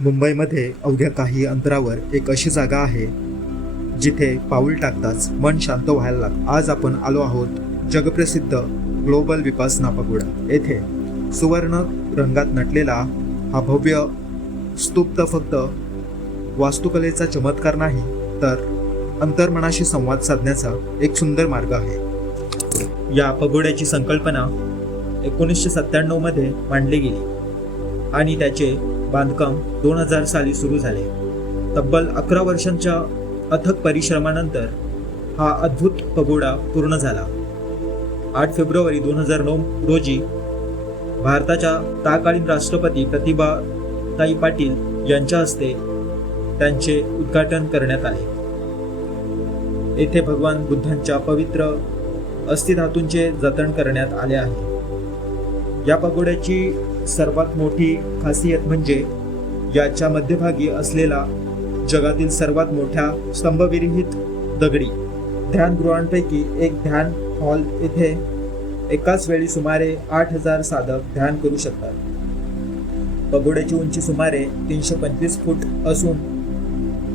मुंबईमध्ये अवघ्या काही अंतरावर एक अशी जागा आहे जिथे पाऊल टाकताच मन शांत व्हायला लागतं. आज आपण आलो आहोत जगप्रसिद्ध ग्लोबल विपासना पगोडा येथे. सुवर्ण रंगात नटलेला हा भव्य स्तूप फक्त वास्तुकलेचा चमत्कार नाही, तर अंतर्मनाशी संवाद साधण्याचा एक सुंदर मार्ग आहे. या पगोड्याची संकल्पना 1997 मध्ये मांडली गेली आणि त्याचे बांधकाम 2000 साली सुरू झाले. तब्बल 11 वर्षांच्या अथक परिश्रमानंतर हा अद्भुत पगोडा पूर्ण झाला. 8 फेब्रुवारी 2009 रोजी भारताच्या तत्कालीन राष्ट्रपती प्रतिभाताई पाटील यांच्या हस्ते त्यांचे उद्घाटन करण्यात आले. येथे भगवान बुद्धांच्या पवित्र अस्थिधातूंचे जतन करण्यात आले आहे. या पगोड्याची सर्वात मोठी खासियत म्हणजे याच्या मध्यभागी असलेला जगातील सर्वात मोठा स्तंभविरहित दगडी ध्यानगृहांपैकी एक ध्यान हॉल. येथे एकाच वेळी सुमारे 8000 साधक ध्यान करू शकतात. पगोड्याची उंची सुमारे 325 फूट असून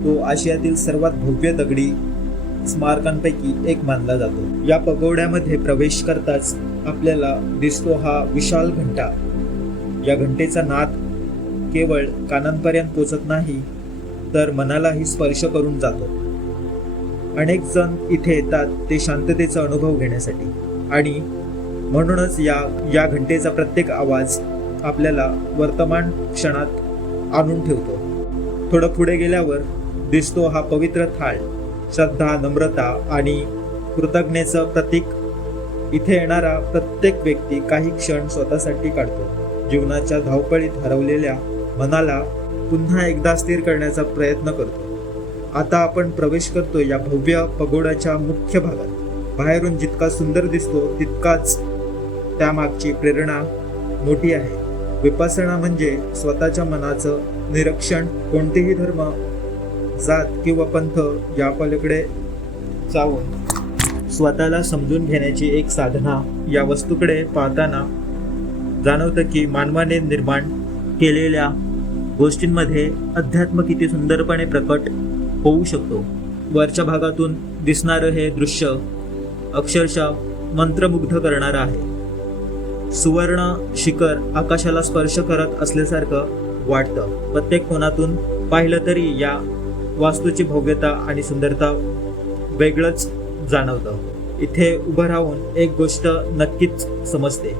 तो आशियातील सर्वात भव्य दगडी स्मारकांपैकी एक मानला जातो. या पगोड्यामध्ये प्रवेश करताच आपल्याला दिसतो हा विशाल घंटा. या घंटेचा नाद केवळ कानांपर्यंत पोचत नाही, तर मनालाही स्पर्श करून जातो. अनेक जण इथे येतात ते शांततेचा अनुभव घेण्यासाठी, आणि म्हणूनच या घंटेचा प्रत्येक आवाज आपल्याला वर्तमान क्षणात आणून ठेवतो. थोडं पुढे गेल्यावर दिसतो हा पवित्र थाळ. श्रद्धा, नम्रता आणि कृतज्ञतेचं प्रतीक. इथे येणारा प्रत्येक व्यक्ती काही क्षण स्वतःसाठी काढतो. जीवनाच्या धावपळीत हरवलेल्या मनाला पुन्हा एकदा स्थिर करण्याचा प्रयत्न करतो. आता आपण प्रवेश करतो या भव्य पगोड्याच्या मुख्य भागात. बाहेरून जितका सुंदर दिसतो तितकाच त्यामागची प्रेरणा मोठी आहे. विपश्यना म्हणजे स्वतःच्या मनाचं निरीक्षण. कोणतेही धर्म, जात किंवा पंथ या पलीकडे जाऊन स्वतःला समजून घेण्याची एक साधना. या वस्तूकडे पाहताना जाणवतं की मानवाने निर्माण केलेल्या गोष्टींमध्ये अध्यात्म किती सुंदरपणे प्रकट होऊ शकतो. वरच्या भागातून दिसणारं हे दृश्य अक्षरशः मंत्रमुग्ध करणारं आहे. सुवर्ण शिखर आकाशाला स्पर्श करत असल्यासारखं वाटतं. प्रत्येक कोणातून पाहिलं तरी या वास्तूची भव्यता आणि सुंदरता वेगळंच जाणवतं. इथे उभं राहून एक गोष्ट नक्कीच समजते,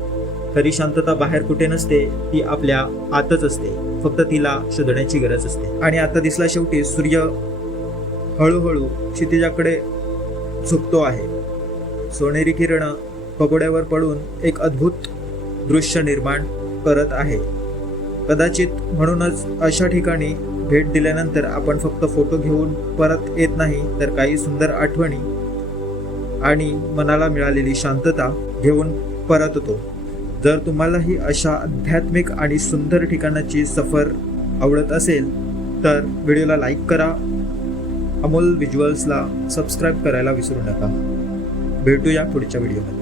खरी शांतता बाहेर कुठे नसते, ती आपल्या आतच असते. फक्त तिला शोधण्याची गरज असते. आणि आता दिसला शेवटी सूर्य हळूहळू क्षितिजाकडे झुकतो आहे. सोनेरी किरण पगोड्यावर पडून एक अद्भुत दृश्य निर्माण करत आहे. कदाचित म्हणूनच अशा ठिकाणी भेट दिल्यानंतर आपण फक्त फोटो घेऊन परत येत नाही, तर काही सुंदर आठवणी आणि मनाला मिळालेली शांतता घेऊन परत येतो. जर तुम्हालाही अशा आध्यात्मिक आणि सुंदर ठिकाणाची सफर आवडत असेल तर व्हिडिओला लाईक करा. अमोल व्हिज्युअल्सला सबस्क्राईब करायला विसरू नका. भेटूया पुढच्या व्हिडिओमध्ये.